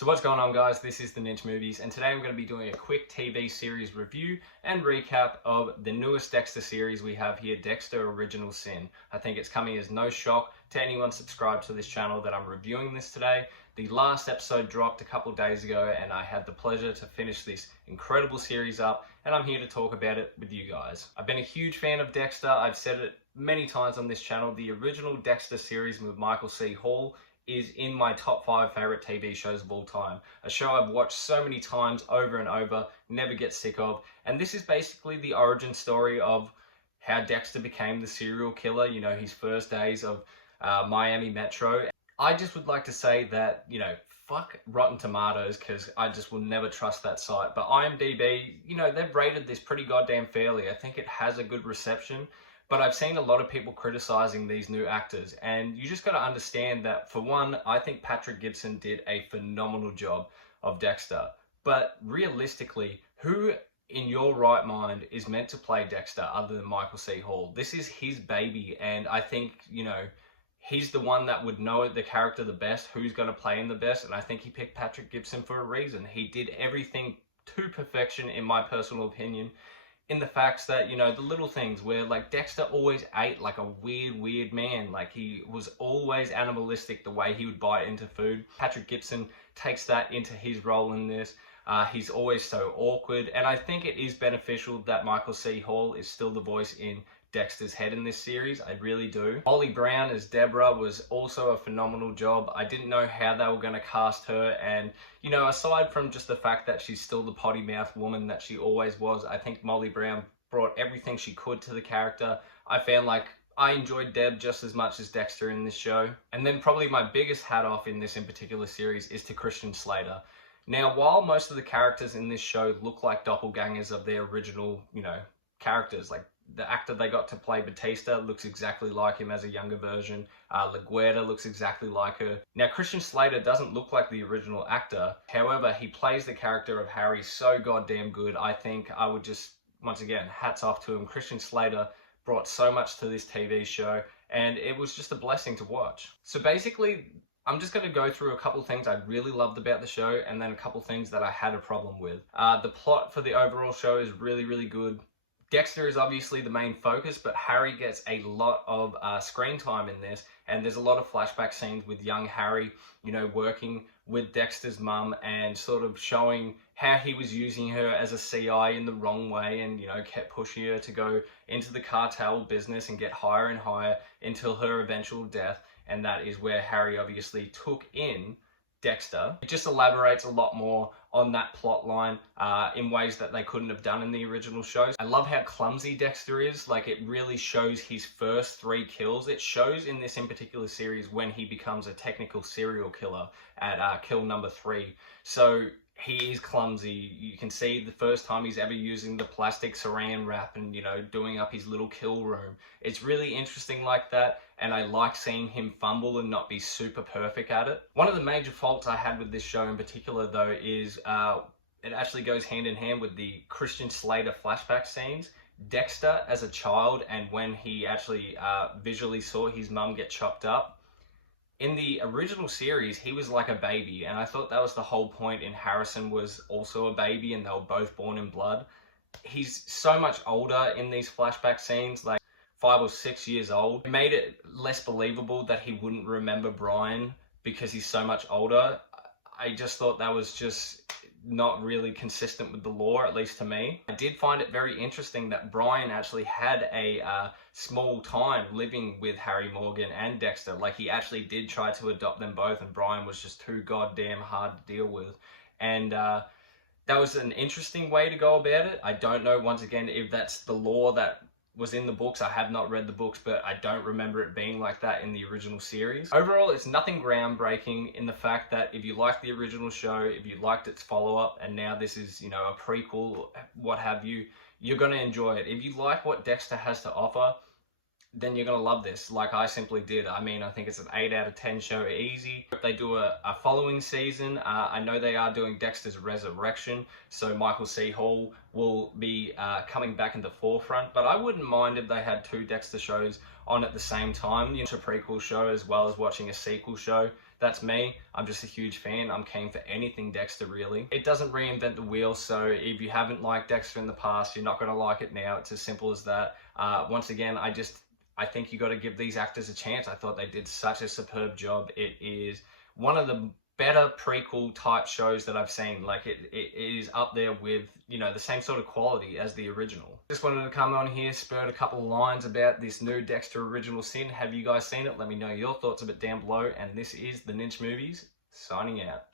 So what's going on, guys? This is the Ninch Movies, and today I'm going to be doing a quick TV series review and recap of the newest Dexter series we have here, Dexter Original Sin. I think it's coming as no shock to anyone subscribed to this channel that I'm reviewing this today. The last episode dropped a couple days ago, and I had the pleasure to finish this incredible series up, and I'm here to talk about it with you guys. I've been a huge fan of Dexter. I've said it many times on this channel. The original Dexter series with Michael C. Hall is in my top 5 favorite TV shows of all time. A show I've watched so many times over and over, never get sick of. And this is basically the origin story of how Dexter became the serial killer, you know, his first days of Miami Metro. I just would like to say that, you know, fuck Rotten Tomatoes, because I just will never trust that site. But IMDb, you know, they've rated this pretty goddamn fairly. I think it has a good reception. But I've seen a lot of people criticizing these new actors, and you just got to understand that, for one, I think Patrick Gibson did a phenomenal job of Dexter. But realistically, who in your right mind is meant to play Dexter other than Michael C. Hall? This is his baby, and I think, you know, he's the one that would know the character the best, who's going to play him the best, and I think he picked Patrick Gibson for a reason. He did everything to perfection, in my personal opinion, in the facts that, you know, the little things where, like, Dexter always ate like a weird man. Like, he was always animalistic the way he would bite into food. Patrick Gibson takes that into his role in this. He's always so awkward, and I think it is beneficial that Michael C. Hall is still the voice in Dexter's head in this series. I really do. Molly Brown as Deborah was also a phenomenal job. I didn't know how they were going to cast her, and, you know, aside from just the fact that she's still the potty mouth woman that she always was, I think Molly Brown brought everything she could to the character. I found like I enjoyed Deb just as much as Dexter in this show. And then probably my biggest hat off in this in particular series is to Christian Slater. Now, while most of the characters in this show look like doppelgangers of their original, you know, characters, like the actor they got to play Batista looks exactly like him as a younger version. LaGuerta looks exactly like her. Now, Christian Slater doesn't look like the original actor. However, he plays the character of Harry so goddamn good. I think I would just, once again, hats off to him. Christian Slater brought so much to this TV show, and it was just a blessing to watch. So basically, I'm just going to go through a couple things I really loved about the show, and then a couple things that I had a problem with. The plot for the overall show is really good. Dexter is obviously the main focus, but Harry gets a lot of screen time in this, and there's a lot of flashback scenes with young Harry, you know, working with Dexter's mum and sort of showing how he was using her as a CI in the wrong way, and, you know, kept pushing her to go into the cartel business and get higher and higher until her eventual death, and that is where Harry obviously took in Dexter. It just elaborates a lot more on that plot line in ways that they couldn't have done in the original shows. I love how clumsy Dexter is. Like, it really shows his first 3 kills. It shows in this in particular series when he becomes a technical serial killer at kill number 3. So he is clumsy. You can see the first time he's ever using the plastic saran wrap and, you know, doing up his little kill room. It's really interesting like that, and I like seeing him fumble and not be super perfect at it. One of the major faults I had with this show in particular, though, is it actually goes hand in hand with the Christian Slater flashback scenes. Dexter as a child, and when he actually visually saw his mum get chopped up, in the original series, he was like a baby, and I thought that was the whole point. In Harrison was also a baby, and they were both born in blood. He's so much older in these flashback scenes, like 5 or 6 years old. It made it less believable that he wouldn't remember Brian because he's so much older. I just thought that was just not really consistent with the lore, at least to me. I did find it very interesting that Brian actually had a small time living with Harry Morgan and Dexter. Like, he actually did try to adopt them both, and Brian was just too goddamn hard to deal with. And that was an interesting way to go about it. I don't know, once again, if that's the lore that was in the books. I have not read the books, but I don't remember it being like that in the original series. Overall, it's nothing groundbreaking in the fact that if you liked the original show, if you liked its follow-up, and now this is, you know, a prequel, what have you, you're going to enjoy it. If you like what Dexter has to offer, then you're going to love this, like I simply did. I mean, I think it's an 8 out of 10 show, easy. If they do a following season, I know they are doing Dexter's Resurrection, so Michael C. Hall will be coming back in the forefront, but I wouldn't mind if they had 2 Dexter shows on at the same time, you know, a prequel show as well as watching a sequel show. That's me. I'm just a huge fan. I'm keen for anything Dexter, really. It doesn't reinvent the wheel, so if you haven't liked Dexter in the past, you're not going to like it now. It's as simple as that. Once again, I think you got to give these actors a chance. I thought they did such a superb job. It is one of the better prequel type shows that I've seen. Like it is up there with, you know, the same sort of quality as the original. Just wanted to come on here, spurt a couple of lines about this new Dexter Original Sin. Have you guys seen it? Let me know your thoughts of it down below. And this is the Ninch Movies, signing out.